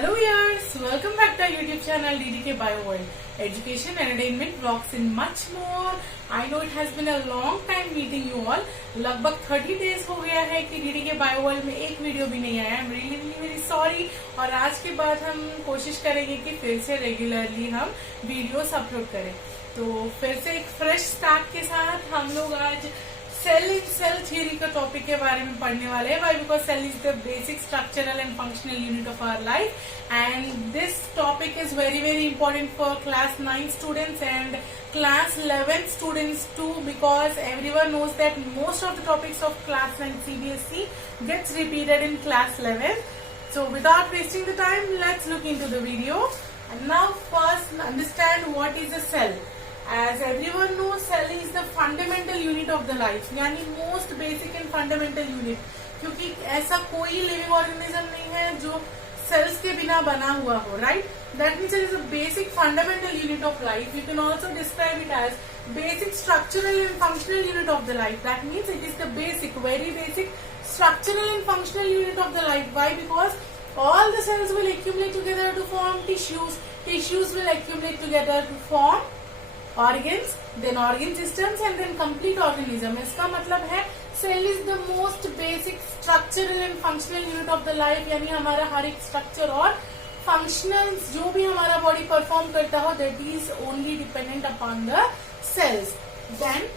Hello viewers, welcome back to our YouTube channel DDK Bio World. Education, entertainment, vlogs and much more. I know it has been a long time meeting you all. लगभग 30 days हो गया है कि DDK Bio World में एक video भी नहीं आया. I'm really very sorry. और आज के बाद हम कोशिश करेंगे कि फिर से रेगुलरली हम वीडियोस अपलोड करें. तो फिर से एक फ्रेश स्टार्ट के साथ हम लोग आज सेल थ्योरी का टॉपिक के बारे में पढ़ने वाले हैं. Why because cell is the basic structural and functional unit of our life and this topic is very very important for class 9 students and class 11 students too, because everyone knows that most of the topics of class 9 CBSE gets repeated in class 11. So without wasting the time, let's look into the video. And now first understand what is a cell. As everyone knows, cell is the fundamental unit of the life, यानी most basic and fundamental unit. क्योंकि ऐसा कोई living organism नहीं है जो cells के बिना बना हुआ हो, right? That means it is a basic fundamental unit of life. You can also describe it as basic structural and functional unit of the life. That means it is the basic, very basic structural and functional unit of the life. Why? Because all the cells will accumulate together to form tissues. Tissues will accumulate together to form organs, then organ systems and then complete organism. इसका मतलब है cell is the most basic structural and functional unit of the life, यानी हमारा हर एक structure और functional जो भी हमारा बॉडी परफॉर्म करता हो that is only dependent upon the cells. Then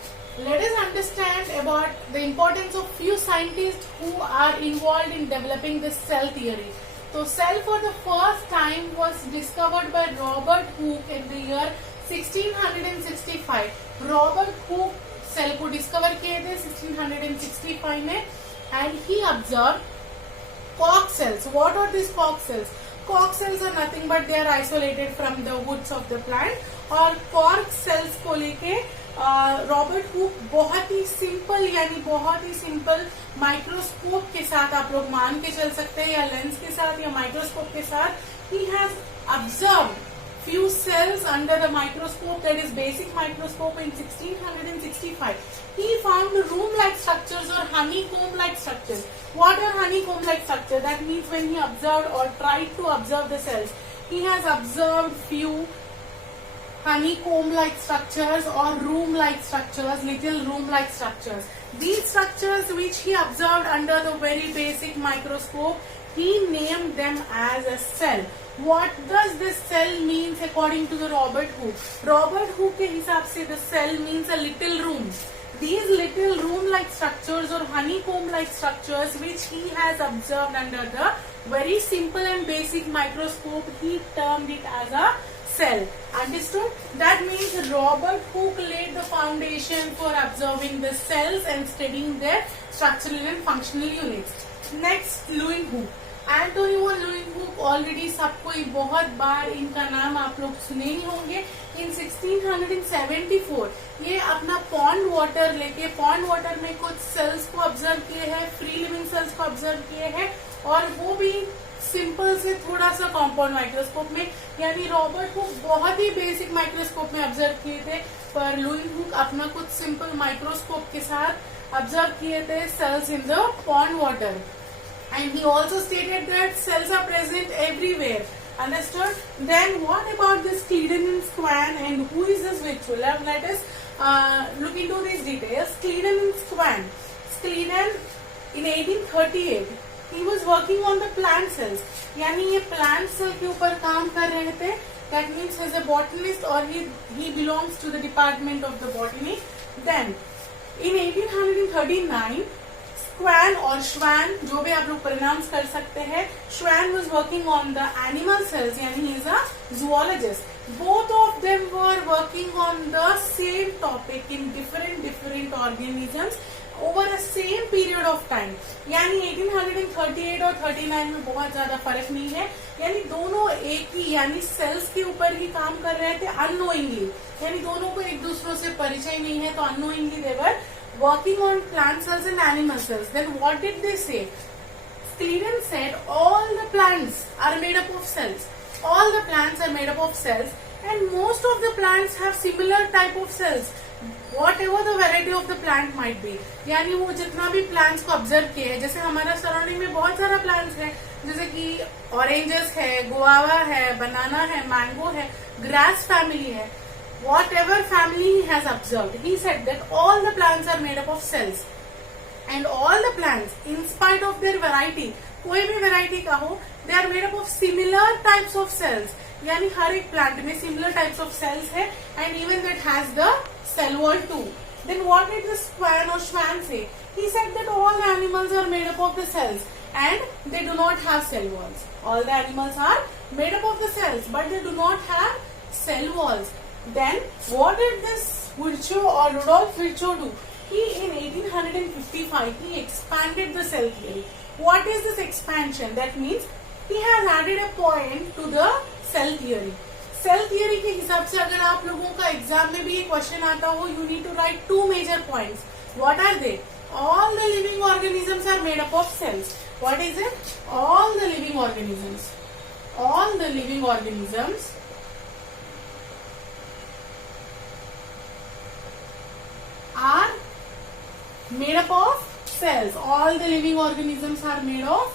let us understand about the importance of few scientists who are involved in developing this cell theory. So cell for the first time was discovered by Robert Hooke in the year 1665. Robert Hooke cell को discover किए थे 1665 में and he observe cork cells. What are this cork cells? Cork cells are nothing but they are isolated from the woods of the plant. और cork cells को लेके Robert Hooke बहुत ही simple यानी बहुत ही सिंपल माइक्रोस्कोप के साथ, आप लोग मान के चल सकते हैं, या लेंस के साथ या माइक्रोस्कोप के साथ, he has observe few cells under the microscope, that is basic microscope, in 1665. He found room-like structures or honeycomb-like structures. What are honeycomb-like structures? That means when he observed or tried to observe the cells, he has observed few honeycomb-like structures or room-like structures, little room-like structures. These structures which he observed under the very basic microscope, he named them as a cell. What does this cell means according to the Robert Hooke? Robert Hooke के हिसाब से the cell means a little room. These little room-like structures or honeycomb-like structures which he has observed under the very simple and basic microscope, he termed it as a cell. Understood? That means Robert Hooke laid the foundation for observing the cells and studying their structural and functional units. Next, Louis Hooke. Antonie von Louis already सबको बहुत बार इनका नाम आप लोग सुने ही होंगे. इन 1674 ये अपना पॉन्ड वाटर लेके पॉन्ड वाटर में कुछ सेल्स को ऑब्जर्व किए हैं, फ्री लिविंग सेल्स को ऑब्जर्व किए हैं, और वो भी सिंपल से थोड़ा सा कॉम्पाउंड माइक्रोस्कोप में. यानी रॉबर्ट हुक बहुत ही बेसिक माइक्रोस्कोप में ऑब्जर्व किए थे, पर लुइस हुक अपना कुछ सिंपल माइक्रोस्कोप के साथ ऑब्जर्व किए थे cells in the pond water. And he also stated that cells are present everywhere. Understood? Then what about this Cleiden and Schwann, and who is this Victual? Let us look into these details. Cleiden and Schwann. Cleiden in 1838 he was working on the plant cells. यानी ये plant cell के ऊपर काम कर रहे थे. That means he is a botanist or he belongs to the department of the botany. Then in 1839 Schwann or Schwann, जो भी आप लोग प्रोनाउंस कर सकते हैं, Schwann was working on the animal cells, यानी he is a zoologist. Both of them were working on the same topic in different organisms over a same period of time. यानी 1838 और 39 में बहुत ज्यादा फर्क नहीं है, यानी दोनों एक ही यानी सेल्स के ऊपर ही काम कर रहे थे अननोइंगली, यानी दोनों को एक दूसरों से परिचय नहीं है, तो unknowingly they were working on plant cells and animal cells. Then what did they say? Cleiden said all the plants are made up of cells. All the plants are made up of cells and most of the plants have similar type of cells. Whatever the variety of the plant might be. यानी वो जितना भी plants को observe किए, जैसे हमारा surrounding में बहुत सारा plants है, जैसे कि ऑरेंजेस है, गुआवा है, बनाना है, मैंगो है, ग्रास फैमिली है, whatever family he has observed, he said that all the plants are made up of cells and all the plants in spite of their variety, कोई भी variety का हो, they are made up of similar types of cells, यानी हर एक plant में similar types of cells है and even that has the cell wall too. Then what did the swan or swan say? He said that all animals are made up of the cells and they do not have cell walls. All the animals are made up of the cells but they do not have cell walls. Then what did this Virchow or Rudolf Virchow do? He in 1855 he expanded the cell theory. What is this expansion? That means he has added a point to the cell theory. Cell theory के हिसाब से अगर आप लोगों का exam में भी ये क्वेश्चन आता हो, you need to write two major points. What are they? All the living organisms are made up of cells. What is it? All the living organisms. All the living organisms are made up of cells. All the living organisms are made of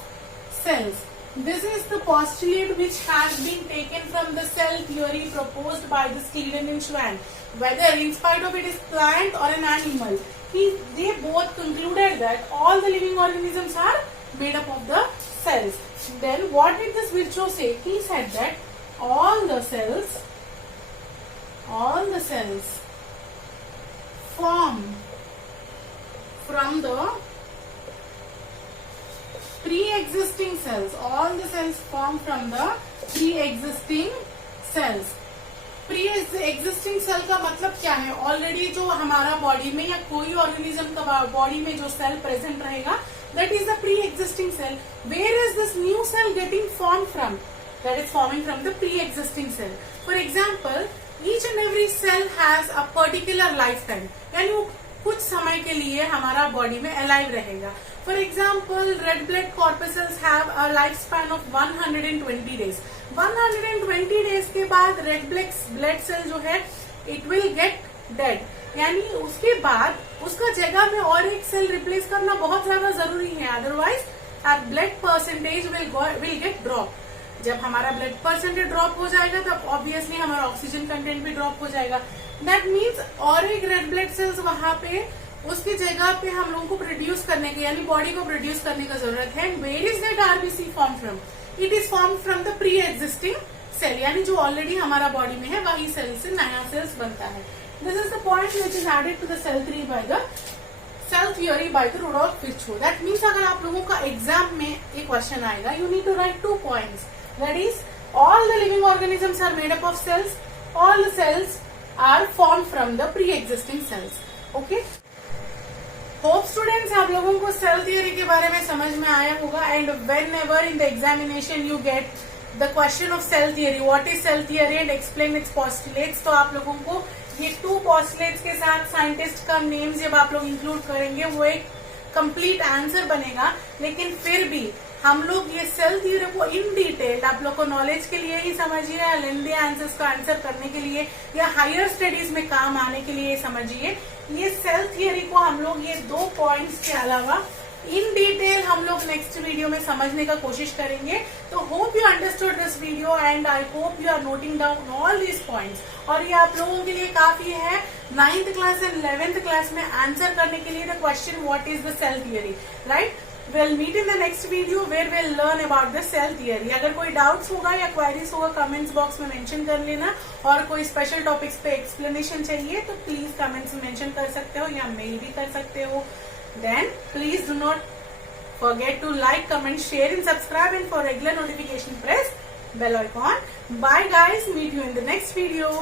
cells. This is the postulate which has been taken from the cell theory proposed by the Schleiden and Schwann. Whether in spite of it is plant or an animal, they both concluded that all the living organisms are made up of the cells. Then what did this Virchow say? He said that all the cells form from the pre-existing cells. All the cells form from the pre-existing cells. Pre-existing cell का मतलब क्या है? Already जो हमारा body में या कोई organism का बॉडी में जो सेल प्रेजेंट रहेगा, that is the pre-existing cell. Where is this new cell getting form from? That is forming from the pre-existing cell. For example, each and every cell has a particular life time, यानी वो कुछ समय के लिए हमारा body में alive रहेगा. For example, red blood corpuscles have a life span of 120 days. 120 days के बाद रेड ब्लड सेल जो है इट विल गेट डेड, यानी उसके बाद उसका जगह में और एक सेल रिप्लेस करना बहुत ज्यादा जरूरी है, otherwise our blood percentage will get drop. जब हमारा ब्लड परसेंटेज ड्रॉप हो जाएगा तब ऑब्वियसली हमारा ऑक्सीजन कंटेंट भी ड्रॉप हो जाएगा. दैट मीन्स और एक रेड ब्लड सेल्स वहां पे उसकी जगह पे हम लोगों को प्रोड्यूस करने के, यानी बॉडी को प्रोड्यूस करने का जरूरत है. Where is that RBC form from? It is form from the pre existing cell, यानी जो ऑलरेडी हमारा बॉडी में है वही सेल से नया सेल्स बनता है. This is the point which is added to the cell theory by the Rudolf Virchow. दैट मीन्स अगर आप लोगों का एग्जाम में एक क्वेश्चन आएगा, you need to write 2 points. That is, all the living organisms are made up of cells. All the cells are formed from the pre-existing cells. Okay? Hope students आप लोगों को सेल थियरी के बारे में समझ में आया होगा. And whenever in the examination you get the question of cell theory, what is cell theory and explain its postulates, तो आप लोगों को ये 2 postulates के साथ साइंटिस्ट का नेम जब आप लोग इंक्लूड करेंगे वो एक कंप्लीट आंसर बनेगा. लेकिन फिर भी हम लोग ये सेल थ्योरी को इन डिटेल आप लोग को नॉलेज के लिए ही समझिए, या लेंदी आंसर्स का आंसर करने के लिए या हायर स्टडीज में काम आने के लिए समझिए. ये सेल थियरी को हम लोग ये 2 पॉइंट्स के अलावा इन डिटेल हम लोग नेक्स्ट वीडियो में समझने का कोशिश करेंगे. तो hope you understood this video and I hope you are noting down all these points. और ये आप लोगों के लिए काफी है 9th class and 11th class में आंसर करने के लिए the question what is the cell theory, right? We'll meet in the next video where we'll learn about the cell theory. अगर कोई डाउट्स होगा या क्वेरीज होगा कमेंट्स बॉक्स में मेंशन कर लेना, और कोई स्पेशल टॉपिक्स पे एक्सप्लेनेशन चाहिए तो प्लीज कमेंट्स में मेंशन कर सकते हो या मेल भी कर सकते हो. Then please do not forget to like, comment, share and subscribe, and for regular notification press bell icon. Bye guys, meet you in the next video.